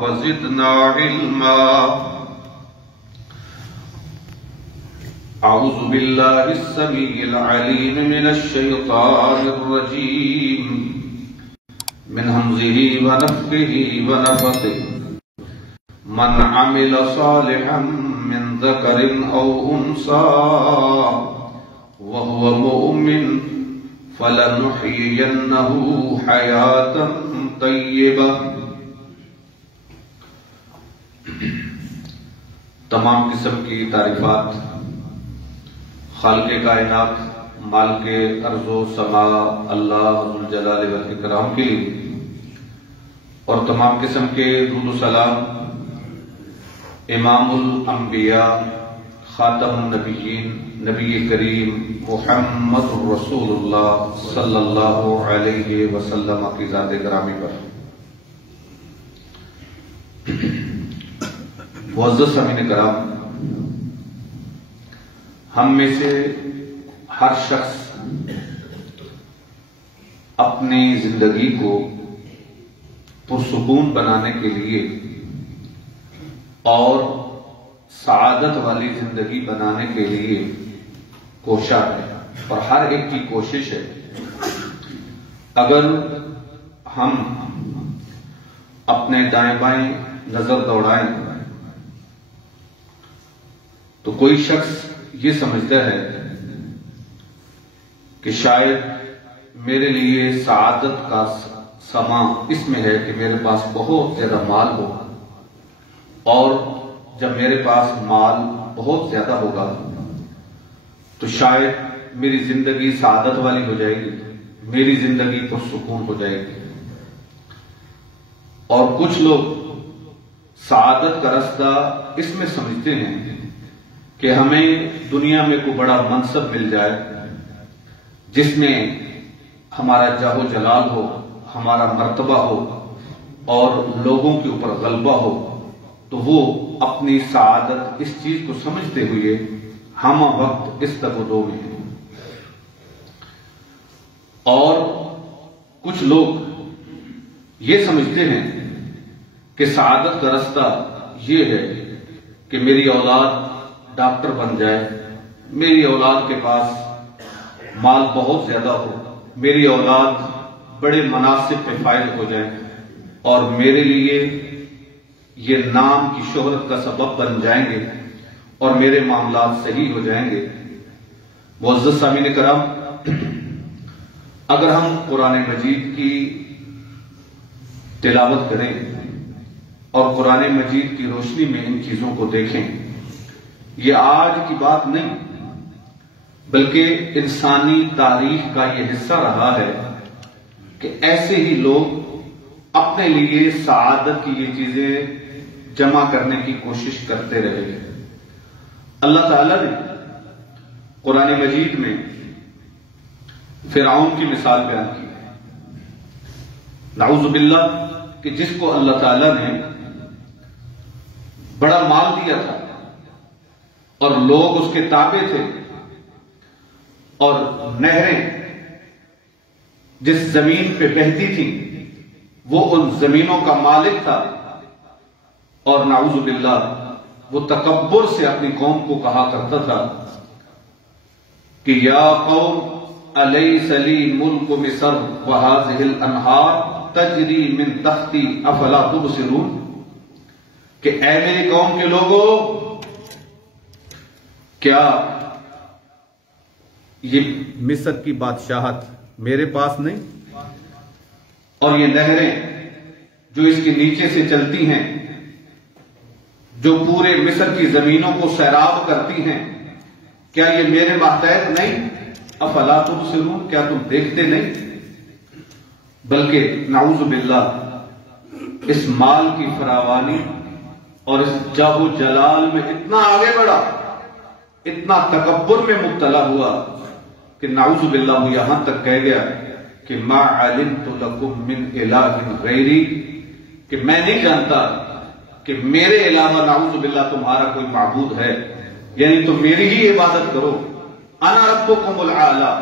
وزدنا علما. اعوذ باللہ السمیع العلیم من الشیطان الرجیم من حمزہ ونفخہ ونفثہ. من عمل صالحا من ذکر او انثى وهو مؤمن فلنحيينه حياة طيبة. تمام قسم کی تعریفات خالق کائنات مالک ارض و سما اللہ ذوالجلال والاکرام کی، اور تمام قسم کے درود و سلام امام الانبیاء خاتم النبیین نبی کریم محمد رسول اللہ صلی اللہ علیہ وسلم کی ذات گرامی پر. معزز سامعین کرام، ہم میں سے ہر شخص اپنی زندگی کو پرسکون بنانے کے لیے اور سعادت والی زندگی بنانے کے لیے کوشاں ہے، اور ہر ایک کی کوشش ہے. اگر ہم اپنے دائیں بائیں نظر دوڑائیں تو کوئی شخص یہ سمجھتا ہے کہ شاید میرے لیے سعادت کا سما اس میں ہے کہ میرے پاس بہت زیادہ مال ہو، اور جب میرے پاس مال بہت زیادہ ہوگا تو شاید میری زندگی سعادت والی ہو جائے گی، میری زندگی پرسکون ہو جائے گی. اور کچھ لوگ سعادت کا راستہ اس میں سمجھتے ہیں کہ ہمیں دنیا میں کوئی بڑا منصب مل جائے جس میں ہمارا جاہ و جلال ہو، ہمارا مرتبہ ہو اور لوگوں کے اوپر غلبہ ہو، تو وہ اپنی سعادت اس چیز کو سمجھتے ہوئے ہم وقت اس تک و دو میں ہیں. اور کچھ لوگ یہ سمجھتے ہیں کہ سعادت کا راستہ یہ ہے کہ میری اولاد ڈاکٹر بن جائے، میری اولاد کے پاس مال بہت زیادہ ہو، میری اولاد بڑے مناصب پہ فائز ہو جائے اور میرے لیے یہ نام کی شہرت کا سبب بن جائیں گے اور میرے معاملات صحیح ہو جائیں گے. معزز سامعین کرام، اگر ہم قرآن مجید کی تلاوت کریں اور قرآن مجید کی روشنی میں ان چیزوں کو دیکھیں، یہ آج کی بات نہیں بلکہ انسانی تاریخ کا یہ حصہ رہا ہے کہ ایسے ہی لوگ اپنے لیے سعادت کی یہ چیزیں جمع کرنے کی کوشش کرتے رہے. اللہ تعالیٰ نے قرآن مجید میں فرعون کی مثال بیان کی ہے. نعوذ باللہ کہ جس کو اللہ تعالیٰ نے بڑا مال دیا تھا اور لوگ اس کے تابع تھے، اور نہریں جس زمین پہ بہتی تھیں وہ ان زمینوں کا مالک تھا، اور نعوذ باللہ وہ تکبر سے اپنی قوم کو کہا کرتا تھا کہ یا قوم الیس لی ملک مصر وہذہ الانہار تجری من تحتی افلا تبصرون، کہ اے میری قوم کے لوگوں، کیا یہ مصر کی بادشاہت میرے پاس نہیں، اور یہ نہریں جو اس کے نیچے سے چلتی ہیں، جو پورے مصر کی زمینوں کو سیراب کرتی ہیں، کیا یہ میرے ماتحت نہیں؟ افلا تبصرون، کیا تم دیکھتے نہیں؟ بلکہ نعوذ باللہ اس مال کی فراوانی اور اس جاہ و جلال میں اتنا آگے بڑھا، اتنا تکبر میں مبتلا ہوا کہ نعوذ باللہ وہ یہاں تک کہہ گیا کہ ما علمت لکم من الہ غیری، کہ میں نہیں جانتا کہ میرے علاوہ نعوذ باللہ تمہارا کوئی معبود ہے، یعنی تم میری ہی عبادت کرو. انا ربکم الاعلی،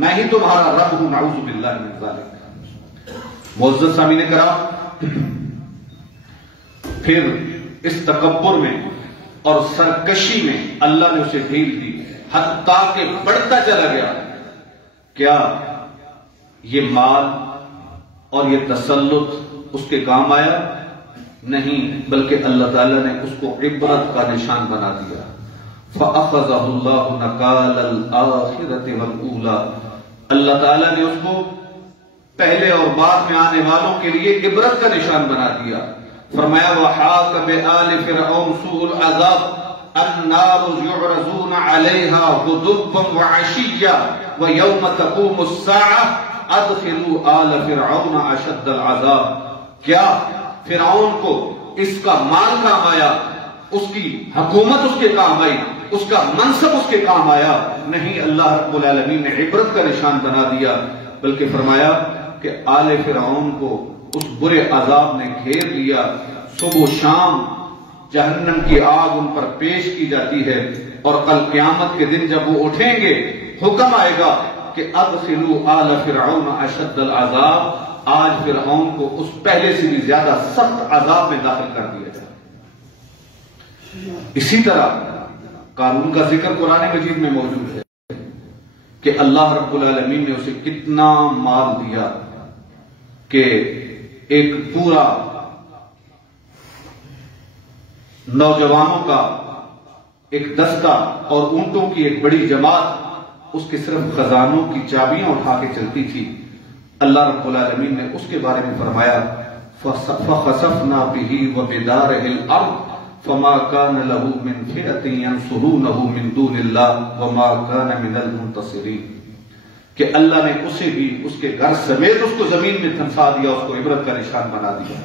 میں ہی تمہارا رب ہوں. نعوذ باللہ من ذالک. معزز سامعین کرام، پھر اس تکبر میں اور سرکشی میں اللہ نے اسے ڈھیل دی، حتیٰ کہ بڑھتا چلا گیا۔ کیا یہ مال اور یہ تسلط اس کے کام آیا؟ نہیں، بلکہ اللہ تعالیٰ نے اس کو عبرت کا نشان بنا دیا۔ فَأَخَذَهُ اللَّهُ نَكَالَ الْآخِرَةِ وَالْأُولَىٰ، اللہ تعالیٰ نے اس کو پہلے اور بعد میں آنے والوں کے لیے عبرت کا نشان بنا دیا۔ فرمایا وَحَاقَ بِآلِ فِرْعَوْنَ سُوءُ الْعَذَابِ النَّارُ يُعْرَضُونَ عَلَيْهَا غُدُوًّا وَعَشِيًّا وَيَوْمَ تَقُومُ السَّاعَةُ أَدْخِلُوا آلَ فِرْعَوْنَ أَشَدَّ الْعَذَابِ، کیا فرعون کو اس کا مال کام آیا، اس کی حکومت اس کے کام آئی، اس کا منصب اس کے کام آیا؟ نہیں، اللہ رب العالمین نے عبرت کا نشان بنا دیا، بلکہ فرمایا کہ آل فرعون کو اس برے عذاب نے گھیر لیا۔ صبح و شام جہنم کی آگ ان پر پیش کی جاتی ہے، اور کل قیامت کے دن جب وہ اٹھیں گے حکم آئے گا کہ ادخلوا آل فرعون اشد العذاب، آج فرعون کو اس پہلے سے بھی زیادہ سخت عذاب میں داخل کر دیا جائے۔ اسی طرح قارون کا ذکر قرآن مجید میں موجود ہے کہ اللہ رب العالمین نے اسے کتنا مال دیا کہ ایک پورا نوجوانوں کا ایک دستہ اور اونٹوں کی ایک بڑی جماعت اس کے صرف خزانوں کی چابیاں اٹھا کے چلتی تھی۔ اللہ رب العالمین نے اس کے بارے میں فرمایا فَخَسَفْنَا بِهِ وَبِدَارِهِ الْأَرْضِ فَمَا كَانَ لَهُ مِنْ فِئَةٍ يَنْصُرُونَهُ مِنْ دُونِ اللَّهِ وَمَا كَانَ مِنَ الْمُنْتَصِرِينَ، کہ اللہ نے اسے بھی اس کے گھر سمیت اس کو زمین میں دھنسا دیا، اس کو عبرت کا نشان بنا دیا۔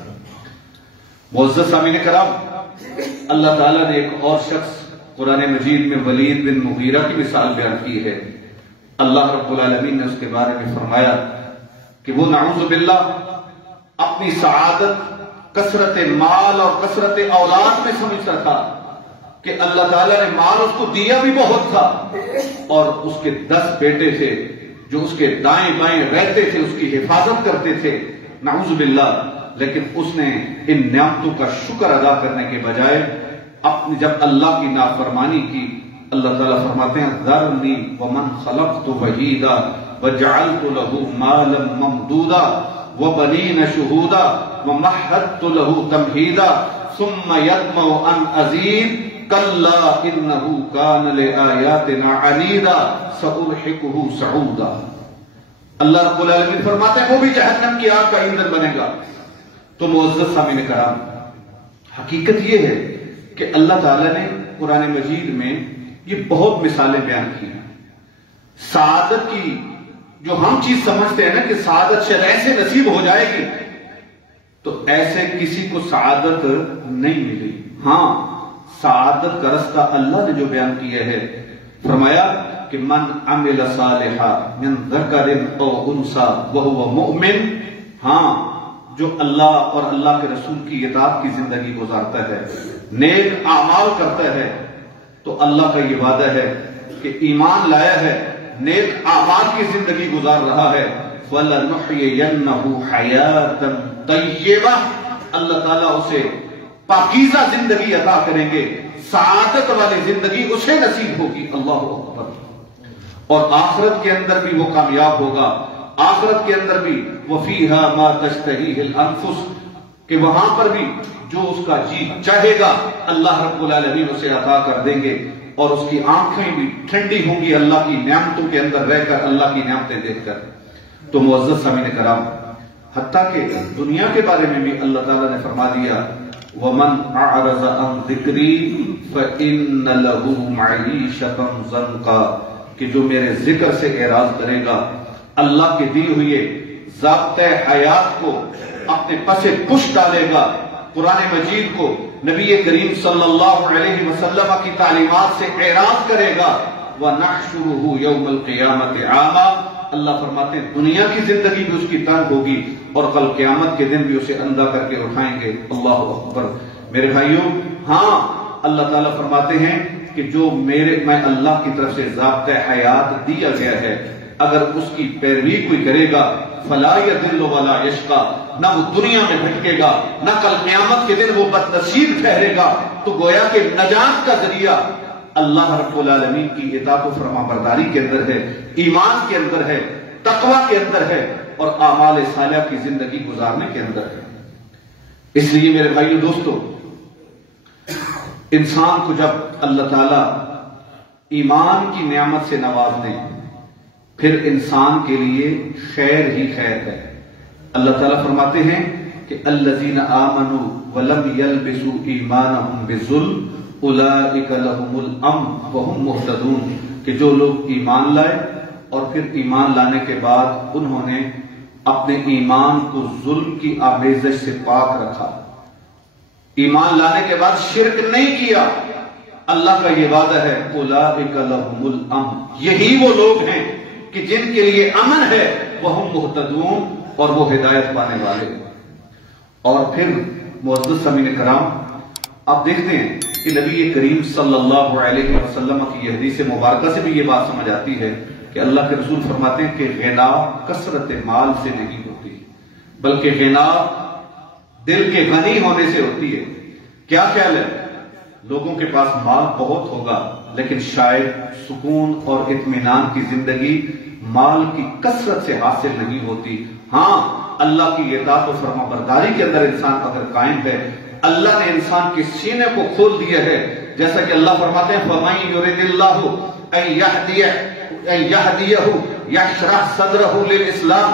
معزز سامعین کرام، اللہ تعالیٰ نے ایک اور شخص قرآن مجید میں ولید بن مغیرہ کی مثال بیان کی ہے۔ اللہ رب العالمین نے اس کے بارے میں فرمایا کہ وہ نعوذ باللہ اپنی سعادت کثرت مال اور کثرت اولاد میں سمجھتا تھا کہ اللہ تعالیٰ نے مال اس کو دیا بھی بہت تھا، اور اس کے 10 بیٹے تھے جو اس کے دائیں بائیں رہتے تھے، اس کی حفاظت کرتے تھے، نعوذ باللہ۔ لیکن اس نے ان نعمتوں کا شکر ادا کرنے کے بجائے اپنی جب اللہ کی نافرمانی کی، اللہ تعالیٰ فرماتے ہیں ذرنی ومن خلقت وحیدا وجعلت له مالا ممدودا وبنین شہودا ومہدت له تمہیدا ثم یطمع ان ازید کلا انہ کان لآیاتنا عنیدا سأرحقہ صعودا۔ اللہ رب العالمین فرماتے ہیں وہ بھی جہنم کی آگ کا ایندھن بنے گا۔ تو معزز سامعین کرام، حقیقت یہ ہے کہ اللہ تعالیٰ نے قرآن مجید میں یہ بہت مثالیں بیان کی ہیں۔ سعادت کی جو ہم چیز سمجھتے ہیں نا کہ سعادت شاید ایسے نصیب ہو جائے گی، تو ایسے کسی کو سعادت نہیں ملی۔ ہاں، سعادت کا رستہ اللہ نے جو بیان کیا ہے، فرمایا کہ من عمل صالحا من ذکر او انثى وهو مؤمن، ہاں جو اللہ اور اللہ کے رسول کی اطاعت کی زندگی گزارتا ہے، نیک اعمال کرتا ہے، تو اللہ کا یہ وعدہ ہے کہ ایمان لایا ہے، نیک اعمال کی زندگی گزار رہا ہے، وَلَنُحْيِيَنَّهُ حَيَاةً طَيِّبَةً، اللہ تعالیٰ اسے پاکیزہ زندگی عطا کریں گے، سعادت والی زندگی اسے نصیب ہوگی۔ اللہ اکبر۔ اور آخرت کے اندر بھی وہ کامیاب ہوگا، آخرت کے اندر بھی وَفِيهَا مَا تَشْتَهِيهِ الْأَنفُسُ، کہ وہاں پر بھی جو اس کا جی چاہے گا اللہ رب العالمین اسے عطا کر دیں گے، اور اس کی آنکھیں بھی ٹھنڈی ہوں گی اللہ کی نعمتوں کے اندر رہ کر، اللہ کی نعمتیں دیکھ کر۔ تو معزز سامعین کرام، حتیٰ کہ دنیا کے بارے میں بھی اللہ تعالیٰ نے فرما دیا وَمَنْ أَعْرَضَ عَنْ ذِكْرِي فَإِنَّ لَهُ مَعِيشَةً ضَنْكًا، کہ جو میرے ذکر سے اعراض کرے گا، اللہ کے دی ہوئے ضابطۂ حیات کو اپنے پس پش ڈالے گا، قرآن مجید کو، نبی کریم صلی اللہ علیہ وسلم کی تعلیمات سے اعراض کرے گا، وَنَحْشُرُهُ يَوْمَ الْقِيَامَةِ عَامًا، اللہ فرماتے ہیں دنیا کی زندگی بھی اس کی تنگ ہوگی، اور کل قیامت کے دن بھی اسے اندھا کر کے اٹھائیں گے۔ اللہ اکبر۔ میرے بھائیوں، ہاں اللہ تعالیٰ فرماتے ہیں کہ جو میں اللہ کی طرف سے ضابطۂ حیات دیا گیا ہے، اگر اس کی پیروی کوئی کرے گا فلا یضل ولا یشقی، نہ وہ دنیا میں بھٹکے گا نہ کل قیامت کے دن وہ بد نصیب ٹھہرے گا۔ تو گویا کہ نجات کا ذریعہ اللہ رب العالمین کی اطاعت و فرما برداری کے اندر ہے، ایمان کے اندر ہے، تقوی کے اندر ہے، اور اعمال صالحہ کی زندگی گزارنے کے اندر ہے۔ اس لیے میرے بھائیو دوستو، انسان کو جب اللہ تعالی ایمان کی نعمت سے نواز دیں پھر انسان کے لیے خیر ہی خیر ہے۔ اللہ تعالیٰ فرماتے ہیں کہ الذین آمنوا ولم یلبسوا ایمانہم بظلم اولئک لہم الامن وہم مہتدون، کہ جو لوگ ایمان لائے اور پھر ایمان لانے کے بعد انہوں نے اپنے ایمان کو ظلم کی آمیزش سے پاک رکھا، ایمان لانے کے بعد شرک نہیں کیا، اللہ کا یہ وعدہ ہے اولئک لہم الامن، یہی وہ لوگ ہیں کہ جن کے لیے امن ہے، وہم مہتدون، اور وہ ہدایت پانے والے۔ اور پھر معزز سامعین کرام، آپ دیکھتے ہیں کہ نبی کریم صلی اللہ علیہ وسلم کی یہ حدیث مبارکہ سے بھی یہ بات سمجھ آتی ہے کہ اللہ کے رسول فرماتے ہیں کہ غنا کثرت مال سے نہیں ہوتی، بلکہ غنا دل کے غنی ہونے سے ہوتی ہے۔ کیا خیال ہے؟ لوگوں کے پاس مال بہت ہوگا لیکن شاید سکون اور اطمینان کی زندگی مال کی کثرت سے حاصل نہیں ہوتی۔ ہاں، اللہ کی اطاعت و فرما برداری کے اندر انسان اگر قائم ہے، اللہ نے انسان کے سینے کو کھول دیا ہے، جیسا کہ اللہ فرماتے ہیں فَمَن يُرِدِ اللَّهُ أَن يَهْدِيَهُ يَشْرَحْ صَدْرَهُ لِلْإِسْلَامِ،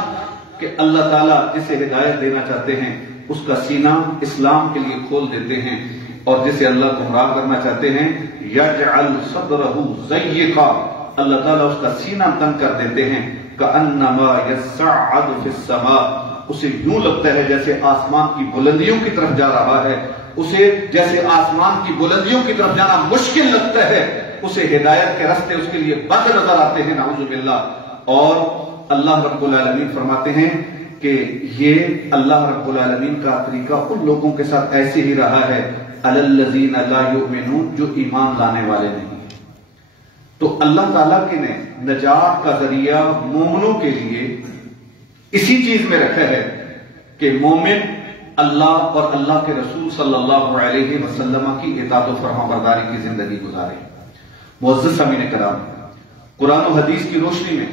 کہ اللہ تعالیٰ جسے ہدایت دینا چاہتے ہیں اس کا سینہ اسلام کے لیے کھول دیتے ہیں، اور جسے اللہ گمراہ کرنا چاہتے ہیں یجعل صدرہ ضیقا، اللہ تعالیٰ اس کا سینہ تنگ کر دیتے ہیں، کأنما یصعد فی السماء، اسے یوں لگتا ہے جیسے آسمان کی بلندیوں کی طرف جا رہا ہے، اسے جیسے آسمان کی بلندیوں کی طرف جانا مشکل لگتا ہے، اسے ہدایت کے راستے اس کے لیے بد نظر آتے ہیں، نعوذ باللہ۔ اور اللہ رب العالمین فرماتے ہیں کہ یہ اللہ رب العالمین کا طریقہ ان لوگوں کے ساتھ ایسے ہی رہا ہے الذین لا یؤمنون، جو ایمان لانے والے نہیں۔ تو اللہ تعالیٰ کے نے نجات کا ذریعہ مومنوں کے لیے اسی چیز میں رکھا ہے کہ مومن اللہ اور اللہ کے رسول صلی اللہ علیہ وسلم کی اطاعت و فرما برداری کی زندگی گزارے۔ معزز سامعین کرام، قرآن و حدیث کی روشنی میں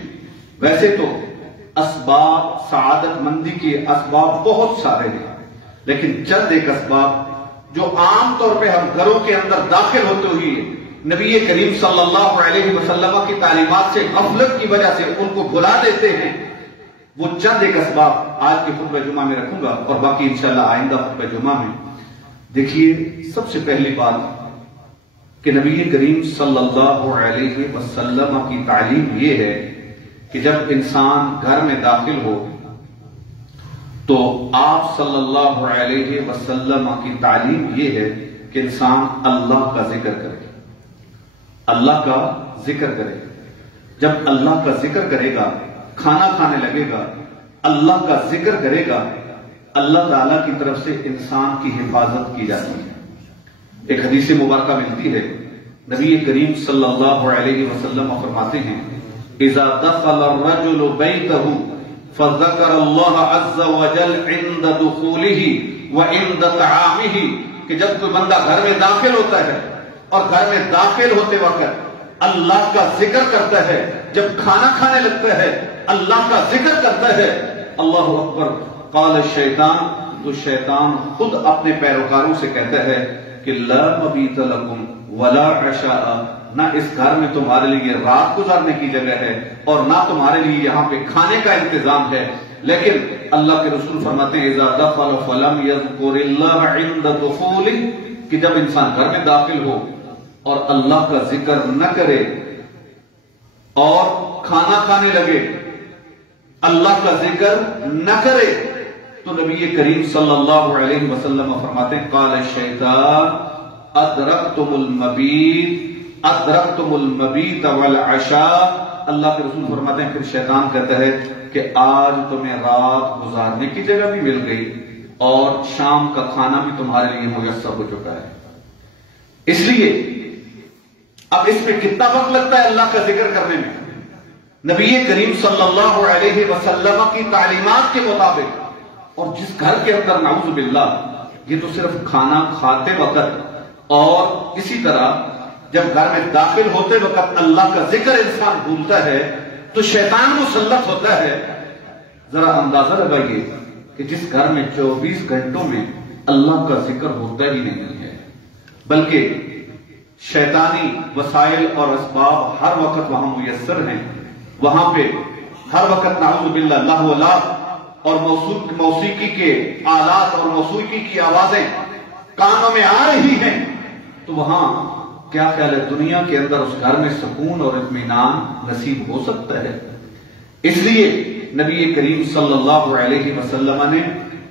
ویسے تو اسباب سعادت مندی کے اسباب بہت سارے ہیں، لیکن چند ایک اسباب جو عام طور پہ ہم گھروں کے اندر داخل ہوتے ہوئے نبی کریم صلی اللہ علیہ وسلم کی تعلیمات سے غفلت کی وجہ سے ان کو بھلا دیتے ہیں، وہ چند ایک اسباب آج کے خطبہ جمعہ میں رکھوں گا، اور باقی انشاءاللہ آئندہ خطبہ جمعہ میں۔ دیکھیے، سب سے پہلی بات کہ نبی کریم صلی اللہ علیہ وسلم کی تعلیم یہ ہے کہ جب انسان گھر میں داخل ہو تو آپ صلی اللہ علیہ وسلم کی تعلیم یہ ہے کہ انسان اللہ کا ذکر کرے، اللہ کا ذکر کرے۔ جب اللہ کا ذکر کرے گا، کھانا کھانے لگے گا، اللہ کا ذکر کرے گا، اللہ تعالیٰ کی طرف سے انسان کی حفاظت کی جاتی ہے۔ ایک حدیث مبارکہ ملتی ہے، نبی کریم صلی اللہ علیہ وسلم فرماتے ہیں اذا دخل الرجل بیتہ فذکر اللہ عز وجل عند دخولہ وعند طعامہ، کہ جب کوئی بندہ گھر میں داخل ہوتا ہے اور گھر میں داخل ہوتے وقت اللہ کا ذکر کرتا ہے، جب کھانا کھانے لگتا ہے اللہ کا ذکر کرتا ہے، اللہ اکبر، قال الشیطان، تو شیطان خود اپنے پیروکاروں سے کہتا ہے کہ لا مبیت لکم ولا عشاء، نہ اس گھر میں تمہارے لیے رات گزارنے کی جگہ ہے اور نہ تمہارے لیے یہاں پہ کھانے کا انتظام ہے۔ لیکن اللہ کے رسول فرماتے ہیں اذا دخل فلم یذکر اللہ عند دخولہ، کہ جب انسان گھر میں داخل ہو اور اللہ کا ذکر نہ کرے اور کھانا کھانے لگے، اللہ کا ذکر نہ کرے، تو نبی کریم صلی اللہ علیہ وسلم فرماتے ہیں قال الشیطان ادرکتم المبیت والعشاء، اللہ کے رسول فرماتے ہیں پھر شیطان کہتا ہے کہ آج تمہیں رات گزارنے کی جگہ بھی مل گئی اور شام کا کھانا بھی تمہارے لیے میسر ہو چکا ہے۔ اس لیے اب اس میں کتنا وقت لگتا ہے اللہ کا ذکر کرنے میں؟ نبی کریم صلی اللہ علیہ وسلم کی تعلیمات کے مطابق، اور جس گھر کے اندر نعوذ باللہ یہ تو صرف کھانا کھاتے وقت اور اسی طرح جب گھر میں داخل ہوتے وقت اللہ کا ذکر انسان بھولتا ہے تو شیطان مسلط ہوتا ہے. ذرا اندازہ لگائیے کہ جس گھر میں 24 گھنٹوں میں اللہ کا ذکر ہوتا ہی نہیں ہے، بلکہ شیطانی وسائل اور اسباب ہر وقت وہاں میسر ہیں، وہاں پہ ہر وقت نعوذ باللہ لہو و لعب اور موسیقی کے آلات اور موسیقی کی آوازیں کانوں میں آ رہی ہیں، تو وہاں کیا خیال ہے دنیا کے اندر اس گھر میں سکون اور اطمینان نصیب ہو سکتا ہے؟ اس لیے نبی کریم صلی اللہ علیہ وسلم نے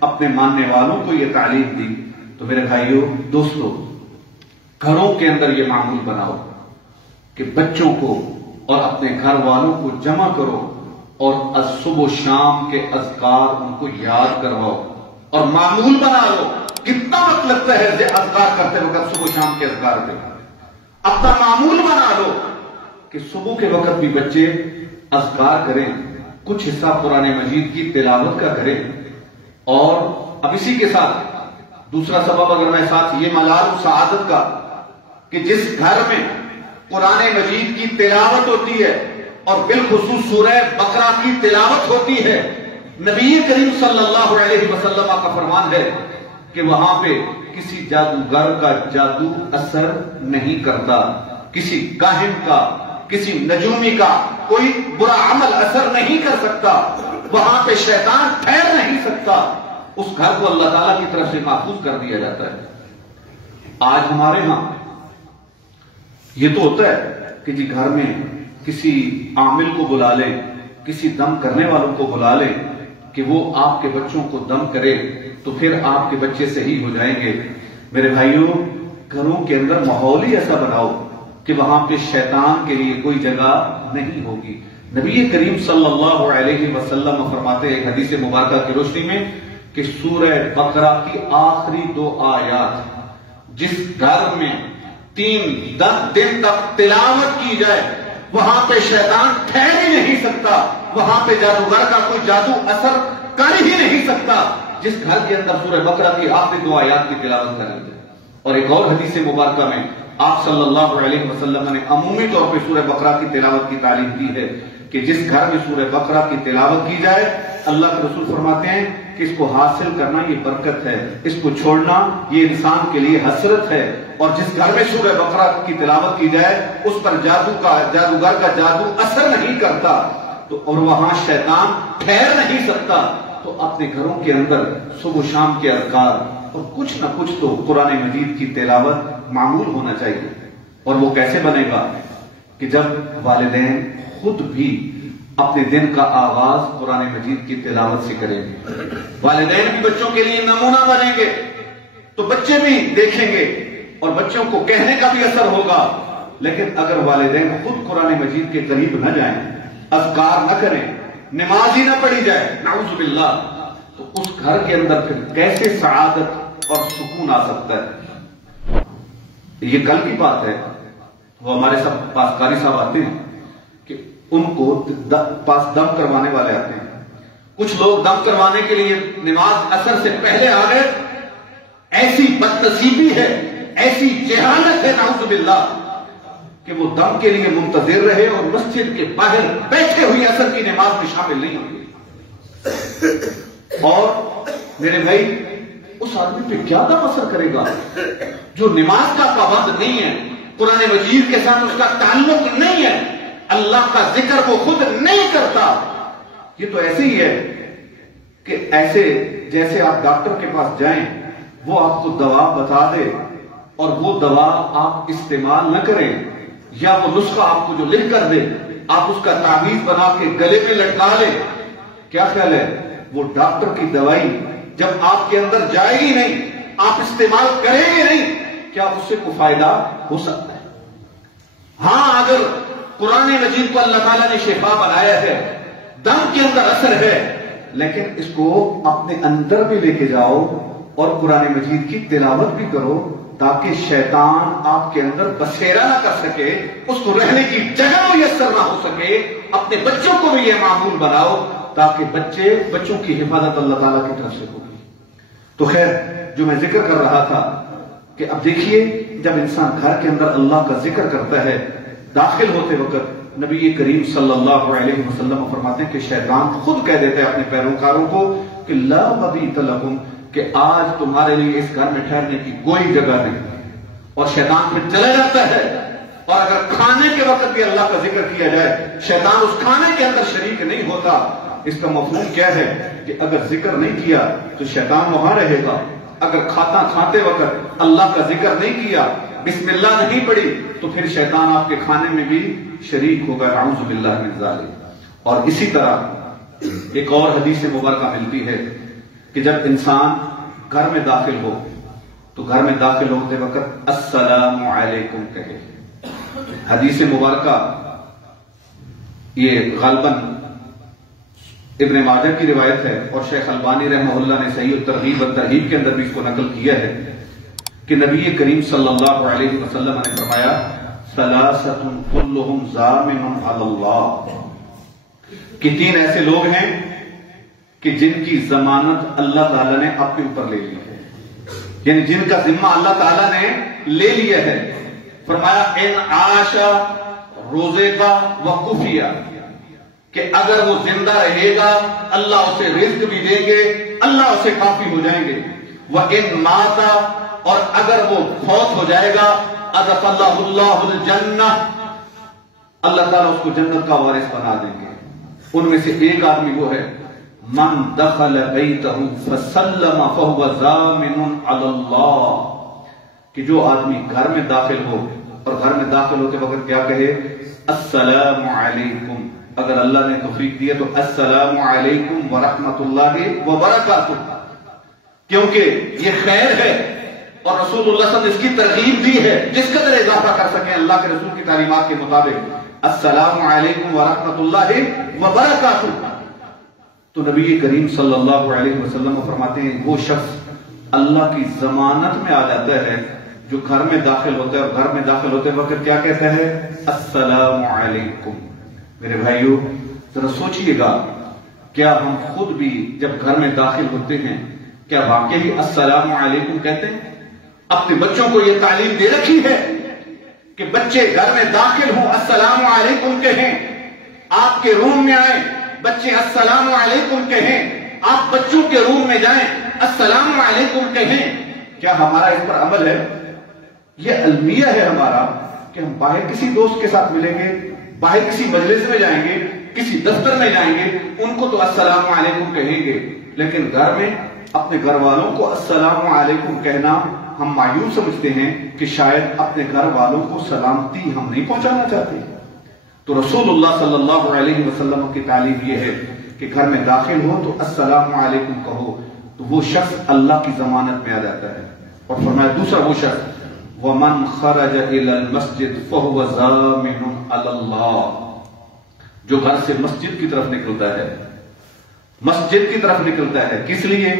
اپنے ماننے والوں کو یہ تعلیم دی. تو میرے بھائیوں دوستو، گھروں کے اندر یہ معمول بناؤ کہ بچوں کو اور اپنے گھر والوں کو جمع کرو اور صبح و شام کے اذکار ان کو یاد کرواؤ اور معمول بنا لو. کتنا وقت لگتا ہے اذکار کرتے وقت صبح و شام کے اذکار پہ؟ اپنا معمول بنا لو کہ صبح کے وقت بھی بچے اذکار کریں، کچھ حصہ قرآن مجید کی تلاوت کا کریں. اور اب اسی کے ساتھ دوسرا سبب اگر میں ساتھ یہ ملال سعادت کا کہ جس گھر میں قرآن مجید کی تلاوت ہوتی ہے اور بالخصوص سورہ بقرہ کی تلاوت ہوتی ہے، نبی کریم صلی اللہ علیہ وسلم کا فرمان ہے کہ وہاں پہ کسی جادوگر کا جادو اثر نہیں کرتا، کسی کاہن کا، کسی نجومی کا کوئی برا عمل اثر نہیں کر سکتا، وہاں پہ شیطان ٹھہر نہیں سکتا. اس گھر کو اللہ تعالیٰ کی طرف سے محفوظ کر دیا جاتا ہے. آج ہمارے ہاں یہ تو ہوتا ہے کہ جی گھر میں کسی عامل کو بلا لیں، کسی دم کرنے والوں کو بلا لیں کہ وہ آپ کے بچوں کو دم کرے تو پھر آپ کے بچے صحیح ہو جائیں گے. میرے بھائیوں گھروں کے اندر ماحول ہی ایسا بناؤ کہ وہاں پہ شیطان کے لیے کوئی جگہ نہیں ہوگی. نبی کریم صلی اللہ علیہ وسلم فرماتے ہیں حدیث مبارکہ کی روشنی میں کہ سورہ بقرہ کی آخری 2 آیات جس گھر میں 3 دن تک تلاوت کی جائے وہاں پہ شیطان ٹھہر ہی نہیں سکتا، وہاں پہ جادوگر کا کوئی جادو اثر کر ہی نہیں سکتا جس گھر کے اندر سورہ بقرہ کی آخری 2 آیات کی تلاوت کر لی. اور ایک اور حدیث مبارکہ میں آپ صلی اللہ علیہ وسلم نے عمومی طور پہ سورہ بقرہ کی تلاوت کی تعلیم دی ہے کہ جس گھر میں سورہ بقرہ کی تلاوت کی جائے اللہ کے رسول فرماتے ہیں کہ اس کو حاصل کرنا یہ برکت ہے، اس کو چھوڑنا یہ انسان کے لیے حسرت ہے. اور جس گھر میں سورہ بقرہ کی تلاوت کی جائے اس پر جادوگر کا جادو اثر نہیں کرتا تو اور وہاں شیطان ٹھہر نہیں سکتا. تو اپنے گھروں کے اندر صبح و شام کے اذکار اور کچھ نہ کچھ تو قرآن مجید کی تلاوت معمول ہونا چاہیے. اور وہ کیسے بنے گا کہ جب والدین خود بھی اپنے دن کا آغاز قرآن مجید کی تلاوت سے کریں گے، والدین بھی بچوں کے لیے نمونہ بنیں گے تو بچے بھی دیکھیں گے اور بچوں کو کہنے کا بھی اثر ہوگا. لیکن اگر والدین خود قرآن مجید کے قریب نہ جائیں، اذکار نہ کریں، نماز ہی نہ پڑھی جائے نعوذ باللہ، تو اس گھر کے اندر پھر کیسے سعادت اور سکون آ سکتا ہے؟ یہ کل کی بات ہے، وہ ہمارے پاس قاری صاحب آتے ہیں کہ ان کو پاس دم کروانے والے آتے ہیں. کچھ لوگ دم کروانے کے لیے نماز اثر سے پہلے آ گئے. ایسی بدنصیبی ہے، ایسی جہالت ہے نعوذ باللہ کہ وہ دم کے لیے منتظر رہے اور مسجد کے باہر بیٹھے ہوئی اثر کی نماز میں شامل نہیں ہوئے. اور میرے بھائی اس آدمی پہ کیا دم اثر کرے گا جو نماز کا پابند نہیں ہے، قرآن مجید کے ساتھ اس کا تعلق نہیں ہے، اللہ کا ذکر وہ خود نہیں کرتا. یہ تو ایسے ہی ہے کہ ایسے جیسے آپ ڈاکٹر کے پاس جائیں، وہ آپ کو دوا بتا دے اور وہ دوا آپ استعمال نہ کریں، یا وہ نسخہ آپ کو جو لکھ کر دے آپ اس کا تعویذ بنا کے گلے میں لٹکا لیں. کیا خیال ہے وہ ڈاکٹر کی دوائی جب آپ کے اندر جائے گی نہیں، آپ استعمال کریں گے نہیں، کیا اس سے کوئی فائدہ ہو سکتا ہے؟ ہاں اگر قرآن مجید کو اللہ تعالیٰ نے شفا بنایا ہے، دم کے اندر اثر ہے، لیکن اس کو اپنے اندر بھی لے کے جاؤ اور قرآن مجید کی تلاوت بھی کرو تاکہ شیطان آپ کے اندر بسیرا نہ کر سکے، اس کو رہنے کی جگہ میسر نہ ہو سکے اپنے بچوں کو بھی یہ معمول بناؤ تاکہ بچوں کی حفاظت اللہ تعالیٰ کی طرف سے ہوگی۔ تو خیر، جو میں ذکر کر رہا تھا کہ اب دیکھیے جب انسان گھر کے اندر اللہ کا ذکر کرتا ہے، داخل ہوتے وقت نبی کریم صلی اللہ علیہ وسلم فرماتے ہیں کہ شیطان خود کہہ دیتے ہیں اپنے پیروکاروں کو کہ لا مبیت لکم، کہ آج تمہارے لیے اس گھر میں ٹھہرنے کی کوئی جگہ نہیں، اور شیطان پھر چلا جاتا ہے۔ اور اگر کھانے کے وقت بھی اللہ کا ذکر کیا جائے، شیطان اس کھانے کے اندر شریک نہیں ہوتا۔ اس کا مفہوم کیا ہے کہ اگر ذکر نہیں کیا تو شیطان وہاں رہے گا، اگر کھاتے وقت اللہ کا ذکر نہیں کیا، بسم اللہ نہیں پڑھی، تو پھر شیطان آپ کے کھانے میں بھی شریک ہوگا، اعوذ باللہ من ذالک۔ اور اسی طرح ایک اور حدیث مبارکہ ملتی ہے کہ جب انسان گھر میں داخل ہو تو گھر میں داخل ہوتے وقت السلام علیکم کہے۔ حدیث مبارکہ یہ غالباً ابن ماجہ کی روایت ہے، اور شیخ البانی رحمہ اللہ نے صحیح الترغیب والترہیب کے اندر بھی اس کو نقل کیا ہے کہ نبی کریم صلی اللہ علیہ وسلم نے فرمایا ثلاثۃ کلہم ضامن علی اللہ، کہ تین ایسے لوگ ہیں کہ جن کی ضمانت اللہ تعالیٰ نے اپنے اوپر لے لی ہے، یعنی جن کا ذمہ اللہ تعالیٰ نے لے لیا ہے۔ فرمایا ان عاش روزقا وکفیا، کہ اگر وہ زندہ رہے گا اللہ اسے رزق بھی دیں گے، اللہ اسے کافی ہو جائیں گے۔ وَإِن مَاتَ، اور اگر وہ فوت ہو جائے گا أَدْخَلَهُ اللَّهُ الْجَنَّةَ، اللہ تعالیٰ اس کو جنت کا وارث بنا دیں گے۔ ان میں سے ایک آدمی وہ ہے من دخل بیتہ فسلم فهو ضامن علی اللہ، کہ جو آدمی گھر میں داخل ہو اور گھر میں داخل ہوتے وقت کیا کہے السلام علیکم، اگر اللہ نے توفیق دی تو السلام علیکم ورحمۃ اللہ وبرکاتہ، کیونکہ یہ خیر ہے اور رسول اللہ صلی اللہ علیہ وسلم نے اس کی ترغیب دی ہے، جس قدر اضافہ کر سکیں اللہ کے رسول کی تعلیمات کے مطابق السلام علیکم ورحمۃ اللہ وبرکاتہ۔ تو نبی کریم صلی اللہ علیہ وسلم فرماتے ہیں وہ شخص اللہ کی ضمانت میں آ جاتا ہے جو گھر میں داخل ہوتا ہے، اور گھر میں داخل ہوتے وقت کیا کہتا ہے السلام علیکم۔ میرے بھائیو ذرا سوچئے گا، کیا ہم خود بھی جب گھر میں داخل ہوتے ہیں کیا واقعی السلام علیکم کہتے ہیں؟ اپنے بچوں کو یہ تعلیم دے رکھی ہے کہ بچے گھر میں داخل ہوں السلام علیکم کہیں، آپ کے روم میں آئیں بچے السلام علیکم کہیں، آپ بچوں کے روم میں جائیں السلام علیکم کہیں۔ کیا ہمارا اس پر عمل ہے؟ یہ المیہ ہے ہمارا کہ ہم باہر کسی دوست کے ساتھ ملیں گے، باہر کسی مجلس میں جائیں گے، کسی دفتر میں جائیں گے، ان کو تو السلام علیکم کہیں گے، لیکن گھر میں اپنے گھر والوں کو السلام علیکم کہنا ہم مایوس سمجھتے ہیں کہ شاید اپنے گھر والوں کو سلامتی ہم نہیں پہنچانا چاہتے۔ تو رسول اللہ صلی اللہ علیہ وسلم کی تعلیم یہ ہے کہ گھر میں داخل ہو تو السلام علیکم کہو، تو وہ شخص اللہ کی ضمانت میں آ جاتا ہے۔ اور فرمایا دوسرا وہ شخص وَمَنْ خَرَجَ إِلَى الْمَسْجِدِ فَهُوَ ضَامِنٌ عَلَى اللَّهِ، جو گھر سے مسجد کی طرف نکلتا ہے، مسجد کی طرف نکلتا ہے، کس لیے؟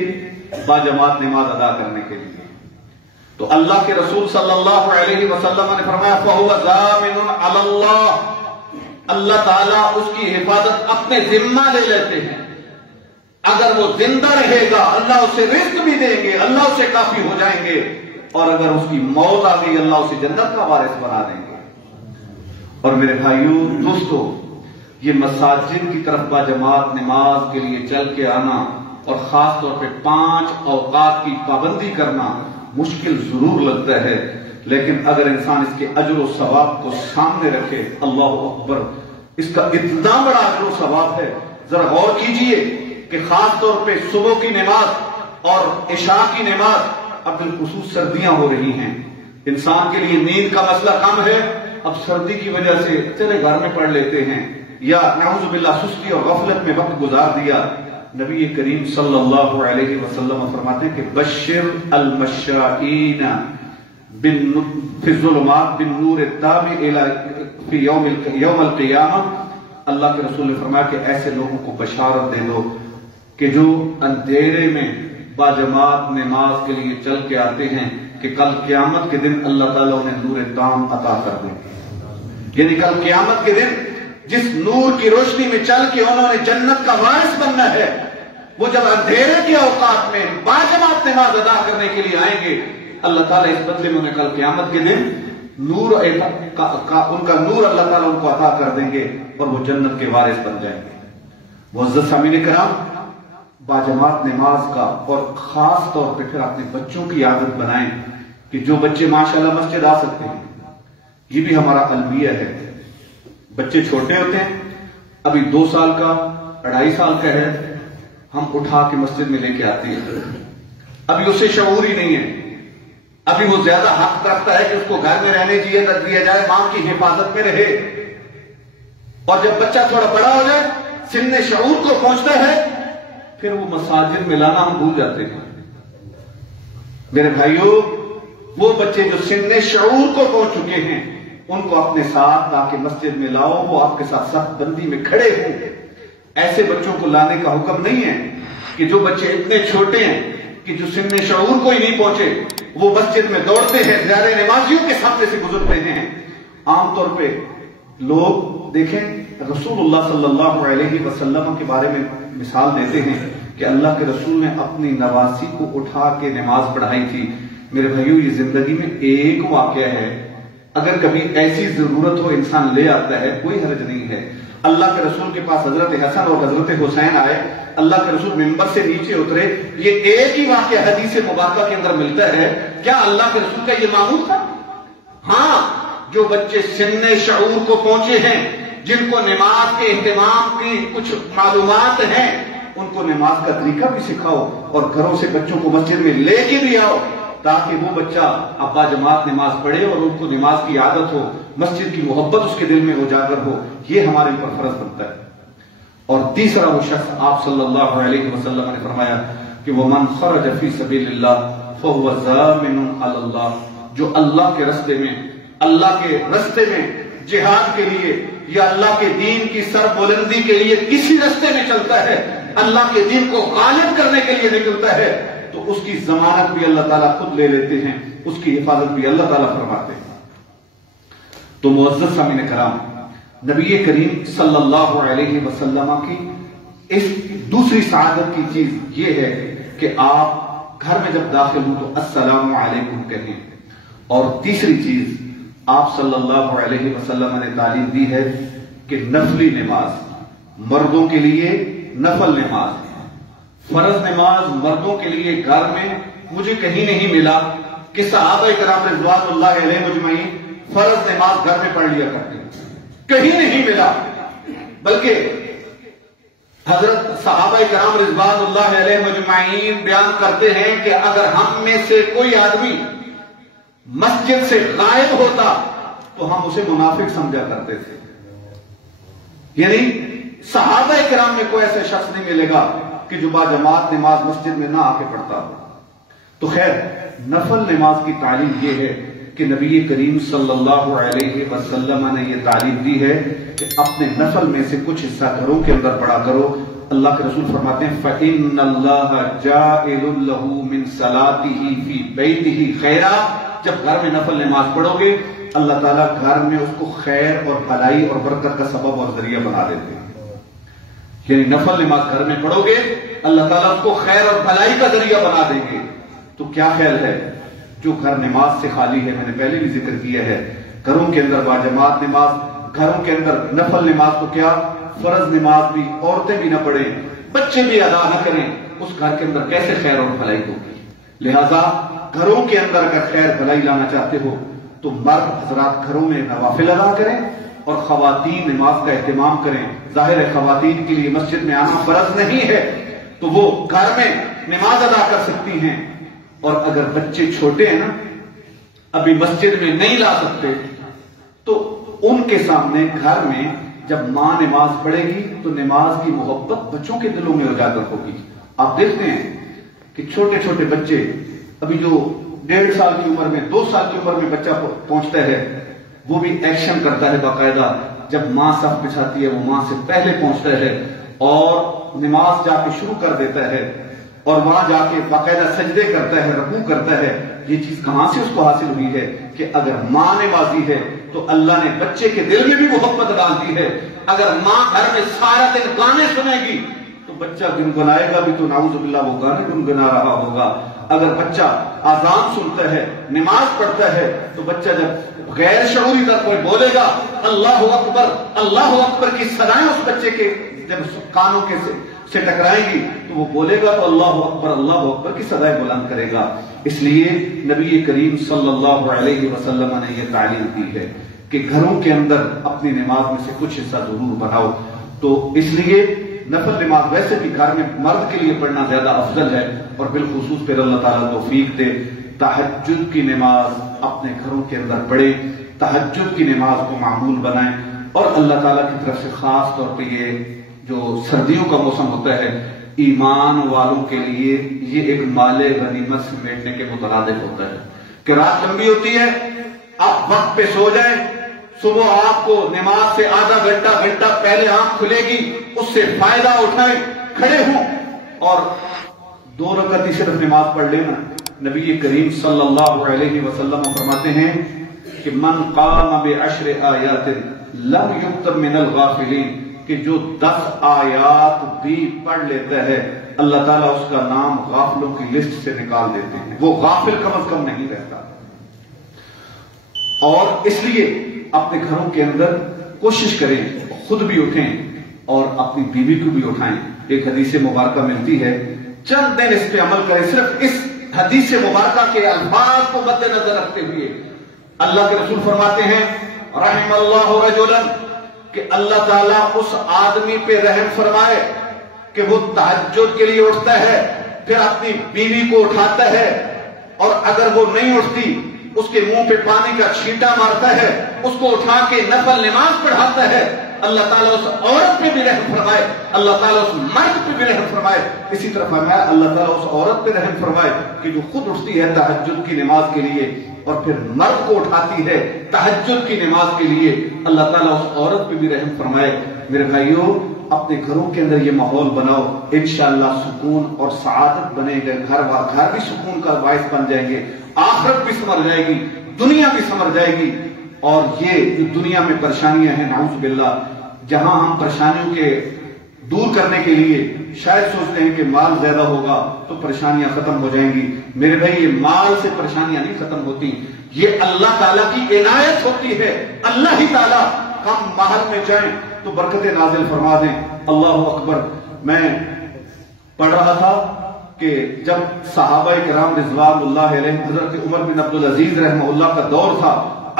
باجماعت نماز ادا کرنے کے لیے۔ تو اللہ کے رسول صلی اللہ علیہ وسلم نے فرمایا فَهُوَ ضَامِنٌ عَلَى اللَّهِ، اللہ تعالیٰ اس کی حفاظت اپنے ذمہ لے لیتے ہیں۔ اگر وہ زندہ رہے گا اللہ اسے رزق بھی دیں گے، اللہ اسے کافی ہو جائیں گے، اور اگر اس کی موت آ گئی اللہ اسے جنت کا وارث بنا دیں گے۔ اور میرے بھائیوں دوستو، یہ مساجد کی طرف باجماعت نماز کے لیے چل کے آنا اور خاص طور پہ 5 اوقات کی پابندی کرنا مشکل ضرور لگتا ہے، لیکن اگر انسان اس کے اجر و ثواب کو سامنے رکھے، اللہ اکبر، اس کا اتنا بڑا اجر و ثواب ہے۔ ذرا غور کیجئے کہ خاص طور پہ صبح کی نماز اور عشاء کی نماز، اب بالخصوص سردیاں ہو رہی ہیں، انسان کے لیے نیند کا مسئلہ کم ہے، اب سردی کی وجہ سے چلے گھر میں پڑھ لیتے ہیں، یا نعوذ باللہ سستی اور غفلت میں وقت گزار دیا۔ نبی کریم صلی اللہ علیہ وسلم فرماتے ہیں کہ بشر المشائین فی الظلمات بالنور التابع فی یوم القیامہ، اللہ کے رسول نے فرمایا کہ ایسے لوگوں کو بشارت دے دو کہ جو اندھیرے میں باجماعت نماز کے لیے چل کے آتے ہیں کہ کل قیامت کے دن اللہ تعالیٰ انہیں نور تام عطا کر دیں گے، یعنی کل قیامت کے دن جس نور کی روشنی میں چل کے انہوں نے جنت کا وارث بننا ہے، وہ جب اندھیرے کے اوقات میں باجماعت نماز ادا کرنے کے لیے آئیں گے، اللہ تعالیٰ اس بدلے میں انہیں کل قیامت کے دن نور ان کا نور اللہ تعالیٰ ان کو عطا کر دیں گے اور وہ جنت کے وارث بن جائیں گے۔ معزز سامعین کرام، باجماعت نماز کا اور خاص طور پہ پھر اپنے بچوں کی عادت بنائیں کہ جو بچے ماشاءاللہ مسجد آ سکتے ہیں، یہ بھی ہمارا المیہ ہے۔ بچے چھوٹے ہوتے ہیں، ابھی 2 سال کا 2.5 سال کا ہے، ہم اٹھا کے مسجد میں لے کے آتے ہیں، ابھی اسے شعور ہی نہیں ہے، ابھی وہ زیادہ حق رکھتا ہے کہ اس کو گھر میں رہنے دیا جائے، ماں کی حفاظت میں رہے۔ اور جب بچہ تھوڑا بڑا ہو جائے، سن شعور کو پہنچتا ہے، پھر وہ مساجد میں لانا ہم بھول جاتے ہیں۔ میرے بھائیوں، وہ بچے جو سن شعور کو پہنچ چکے ہیں، ان کو اپنے ساتھ تاکہ مسجد میں لاؤ، وہ آپ کے ساتھ سخت بندی میں کھڑے ہوں۔ ایسے بچوں کو لانے کا حکم نہیں ہے کہ جو بچے اتنے چھوٹے ہیں کہ جو سن شعور کو ہی نہیں پہنچے، وہ مسجد میں دوڑتے ہیں، زیادہ نمازیوں کے سامنے سے گزرتے ہیں۔ عام طور پہ لوگ دیکھیں، رسول اللہ صلی اللہ علیہ وسلم کے بارے میں مثال دیتے ہیں کہ اللہ کے رسول نے اپنی نواسی کو اٹھا کے نماز پڑھائی تھی۔ میرے بھائیوں، یہ زندگی میں ایک واقعہ ہے، اگر کبھی ایسی ضرورت ہو انسان لے آتا ہے، کوئی حرج نہیں ہے۔ اللہ کے رسول کے پاس حضرت حسن اور حضرت حسین آئے، اللہ کے رسول منبر سے نیچے اترے، یہ ایک ہی واقعہ حدیث مبارکہ کے اندر ملتا ہے۔ کیا اللہ کے رسول کا یہ معمول تھا؟ ہاں، جو بچے سن شعور کو پہنچے ہیں، جن کو نماز کے اہتمام کی کچھ معلومات ہیں، ان کو نماز کا طریقہ بھی سکھاؤ اور گھروں سے بچوں کو مسجد میں لے کے بھی آؤ، تاکہ وہ بچہ ابا جماعت نماز پڑھے اور ان کو نماز کی عادت ہو، مسجد کی محبت اس کے دل میں اجاگر ہو۔ یہ ہمارے اوپر فرض بنتا ہے۔ اور تیسرا وہ شخص، آپ صلی اللہ علیہ وسلم نے فرمایا کہ وَمَنْ خَرَجَ فِي سَبِيلِ اللَّهِ فَهُوَ ضَامِنٌ عَلَى اللَّهِ، جو اللہ کے رستے میں جہاد کے لیے یا اللہ کے دین کی سر بلندی کے لیے کسی رستے میں چلتا ہے، اللہ کے دین کو غالب کرنے کے لیے نکلتا ہے، تو اس کی ضمانت بھی اللہ تعالیٰ خود لے لیتے ہیں، اس کی حفاظت بھی اللہ تعالیٰ فرماتے ہیں۔ تو معزز سامعین کرام، نبی کریم صلی اللہ علیہ وسلم کی اس دوسری سعادت کی چیز یہ ہے کہ آپ گھر میں جب داخل ہوں تو السلام علیکم کہیں۔ اور تیسری چیز آپ صلی اللہ علیہ وسلم نے تعلیم دی ہے کہ نفلی نماز مردوں کے لیے، نفل نماز، فرض نماز مردوں کے لیے گھر میں مجھے کہیں نہیں ملا کہ صحابہ کرام رضوان اللہ علیہ مجمعین فرض نماز گھر میں پڑھ لیا کرتے، کہیں نہیں ملا۔ بلکہ حضرت صحابہ کرام رضوان اللہ علیہ مجمعین بیان کرتے ہیں کہ اگر ہم میں سے کوئی آدمی مسجد سے غائب ہوتا تو ہم اسے منافق سمجھا کرتے تھے۔ یعنی صحابہ کرام میں کوئی ایسا شخص نہیں ملے گا کہ جو باجماعت نماز مسجد میں نہ آ کے پڑھتا ہو۔ تو خیر، نفل نماز کی تعلیم یہ ہے کہ نبی کریم صلی اللہ علیہ وسلم نے یہ تعلیم دی ہے کہ اپنے نفل میں سے کچھ حصہ گھروں کے اندر پڑھا کرو۔ اللہ کے رسول فرماتے ہیں فَإِنَّ اللَّهَ جَاعِلٌ لَهُ مِنْ صَلَاتِهِ فِي بَيْتِهِ خَيْرًا، جب گھر میں نفل نماز پڑھو گے اللہ تعالیٰ گھر میں اس کو خیر اور بھلائی اور برکت کا سبب اور ذریعہ بنا دیتے ہیں۔ یعنی نفل نماز گھر میں پڑھو گے اللہ تعالیٰ اس کو خیر اور بھلائی کا ذریعہ بنا دیں گے۔ تو کیا خیال ہے جو گھر نماز سے خالی ہے، میں نے پہلے بھی ذکر کیا ہے، گھروں کے اندر باجماعت نماز، گھروں کے اندر نفل نماز، تو کیا فرض نماز بھی عورتیں بھی نہ پڑھیں، بچے بھی ادا نہ کریں، اس گھر کے اندر کیسے خیر اور بھلائی ہوگی؟ لہذا گھروں کے اندر اگر خیر بھلائی لانا چاہتے ہو تو مرد حضرات گھروں میں نوافل ادا کریں اور خواتین نماز کا اہتمام کریں۔ ظاہر ہے خواتین کے لیے مسجد میں آنا فرض نہیں ہے تو وہ گھر میں نماز ادا کر سکتی ہیں، اور اگر بچے چھوٹے ہیں نا، ابھی مسجد میں نہیں لا سکتے، تو ان کے سامنے گھر میں جب ماں نماز پڑھے گی تو نماز کی محبت بچوں کے دلوں میں اجاگر ہوگی۔ آپ دیکھتے ہیں کہ چھوٹے چھوٹے بچے، ابھی جو 1.5 سال کی عمر میں، 2 سال کی عمر میں بچہ پہنچتا ہے، وہ بھی ایکشن کرتا ہے باقاعدہ، جب ماں صف بچھاتی ہے وہ ماں سے پہلے پہنچتا ہے اور نماز جا کے شروع کر دیتا ہے، اور وہاں جا کے باقاعدہ سجدے کرتا ہے، رکوع کرتا ہے، یہ چیز کہاں سے اس کو حاصل ہوئی ہے کہ اگر ماں نمازی ہے تو اللہ نے بچے کے دل میں بھی محبت ڈال دی ہے. اگر ماں گھر میں سارا دن گانے سنے گی تو بچہ گنگنائے گا بھی تو نعوذ باللہ وہ گانے گنگنا رہا ہوگا. اگر بچہ اذان سنتا ہے، نماز پڑھتا ہے، تو بچہ جب غیر شعوری طور پر بولے گا اللہ اکبر کی صدائیں اس بچے کے جب کانوں کے سے ٹکرائیں گی تو وہ بولے گا تو اللہ اکبر کی صدائیں بلند کرے گا. اس لیے نبی کریم صلی اللہ علیہ وسلم نے یہ تعلیم دی ہے کہ گھروں کے اندر اپنی نماز میں سے کچھ حصہ ضرور بناؤ. تو اس لیے نفل نماز ویسے بھی گھر میں مرد کے لیے پڑھنا زیادہ افضل ہے، اور بالخصوص پھر اللہ تعالیٰ توفیق دے تہجد کی نماز اپنے گھروں کے اندر پڑھیں، تہجد کی نماز کو معمول بنائیں. اور اللہ تعالیٰ کی طرف سے خاص طور پہ یہ جو سردیوں کا موسم ہوتا ہے، ایمان والوں کے لیے یہ ایک مال غنیمت سمیٹنے کے مترادف ہوتا ہے کہ رات لمبی ہوتی ہے، آپ وقت پہ سو جائیں، صبح آپ کو نماز سے آدھا گھنٹہ پہلے آنکھ کھلے گی، اس سے فائدہ اٹھائیں، کھڑے ہوں اور 2 رکعت صرف نماز پڑھ لینا. نبی کریم صلی اللہ علیہ وسلم فرماتے ہیں کہ من قام بعشر آیات لم یکتب من الغافلین، کہ جو 10 آیات بھی پڑھ لیتا ہے اللہ تعالیٰ اس کا نام غافلوں کی لسٹ سے نکال دیتے ہیں، وہ غافل کم از کم نہیں رہتا. اور اس لیے اپنے گھروں کے اندر کوشش کریں خود بھی اٹھیں اور اپنی بیوی کو بھی اٹھائیں. ایک حدیث مبارکہ ملتی ہے، چند دن اس پہ عمل کریں. صرف اس حدیث مبارکہ کے الفاظ کو مد نظر رکھتے ہوئے اللہ کے رسول فرماتے ہیں رحم اللہ رجلا، کہ اللہ تعالیٰ اس آدمی پہ رحم فرمائے کہ وہ تہجد کے لیے اٹھتا ہے، پھر اپنی بیوی کو اٹھاتا ہے، اور اگر وہ نہیں اٹھتی اس کے منہ پہ پانی کا چھینٹا مارتا ہے، اس کو اٹھا کے نفل نماز پڑھاتا ہے. اللہ تعالیٰ اس عورت پہ بھی رحم فرمائے، اللہ تعالیٰ اس مرد پہ بھی رحم فرمائے. اسی طرح فرمایا اللہ تعالیٰ اس عورت پہ رحم فرمائے کہ جو خود اٹھتی ہے تہجد کی نماز کے لیے اور پھر مرد کو اٹھاتی ہے تہجد کی نماز کے لیے. اللہ تعالیٰ اس عورت پہ بھی رحم فرمائے. میرے بھائیوں، اپنے گھروں کے اندر یہ ماحول بناؤ، انشاءاللہ سکون اور سعادت بنے گا. گھر بھی سکون کا باعث بن جائیں گے، آخرت بھی سمر جائے گی، دنیا بھی سمر جائے گی. اور یہ جو دنیا میں پریشانیاں ہیں نعوذ باللہ، جہاں ہم پریشانیوں کے دور کرنے کے لیے شاید سوچتے ہیں کہ مال زیادہ ہوگا تو پریشانیاں ختم ہو جائیں گی. میرے بھائی، یہ مال سے پریشانیاں نہیں ختم ہوتی، یہ اللہ تعالیٰ کی عنایت ہوتی ہے. اللہ ہی تعالیٰ کم مہر میں جائیں تو برکتیں نازل فرما دیں. اللہ اکبر. میں پڑھ رہا تھا کہ جب صحابہ کرام رضوان اللہ علیہ حضرت عمر بن عبدالعزیز رحمہ اللہ کا دور تھا،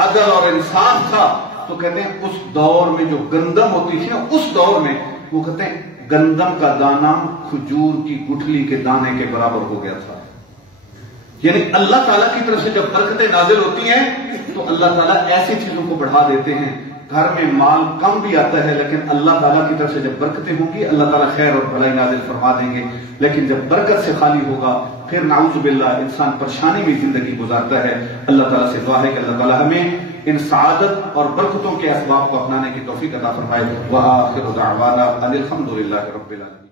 عدل اور انصاف تھا، تو کہتے ہیں اس دور میں جو گندم ہوتی تھی، اس دور میں وہ کہتے ہیں گندم کا دانہ کھجور کی گٹھلی کے دانے کے برابر ہو گیا تھا. یعنی اللہ تعالیٰ کی طرف سے جب برکتیں نازل ہوتی ہیں تو اللہ تعالیٰ ایسی چیزوں کو بڑھا دیتے ہیں. گھر میں مال کم بھی آتا ہے لیکن اللہ تعالیٰ کی طرف سے جب برکتیں ہوں گی اللہ تعالیٰ خیر اور بھلائی نازل فرما دیں گے. لیکن جب برکت سے خالی ہوگا پھر نعوذ باللہ انسان پریشانی میں زندگی گزارتا ہے. اللہ تعالیٰ سے دعا ہے کہ اللہ تعالیٰ ہمیں ان سعادت اور برکتوں کے اسباب کو اپنانے کی توفیق عطا فرمائے. وآخر دعوانا ان الحمد للہ رب العالمین.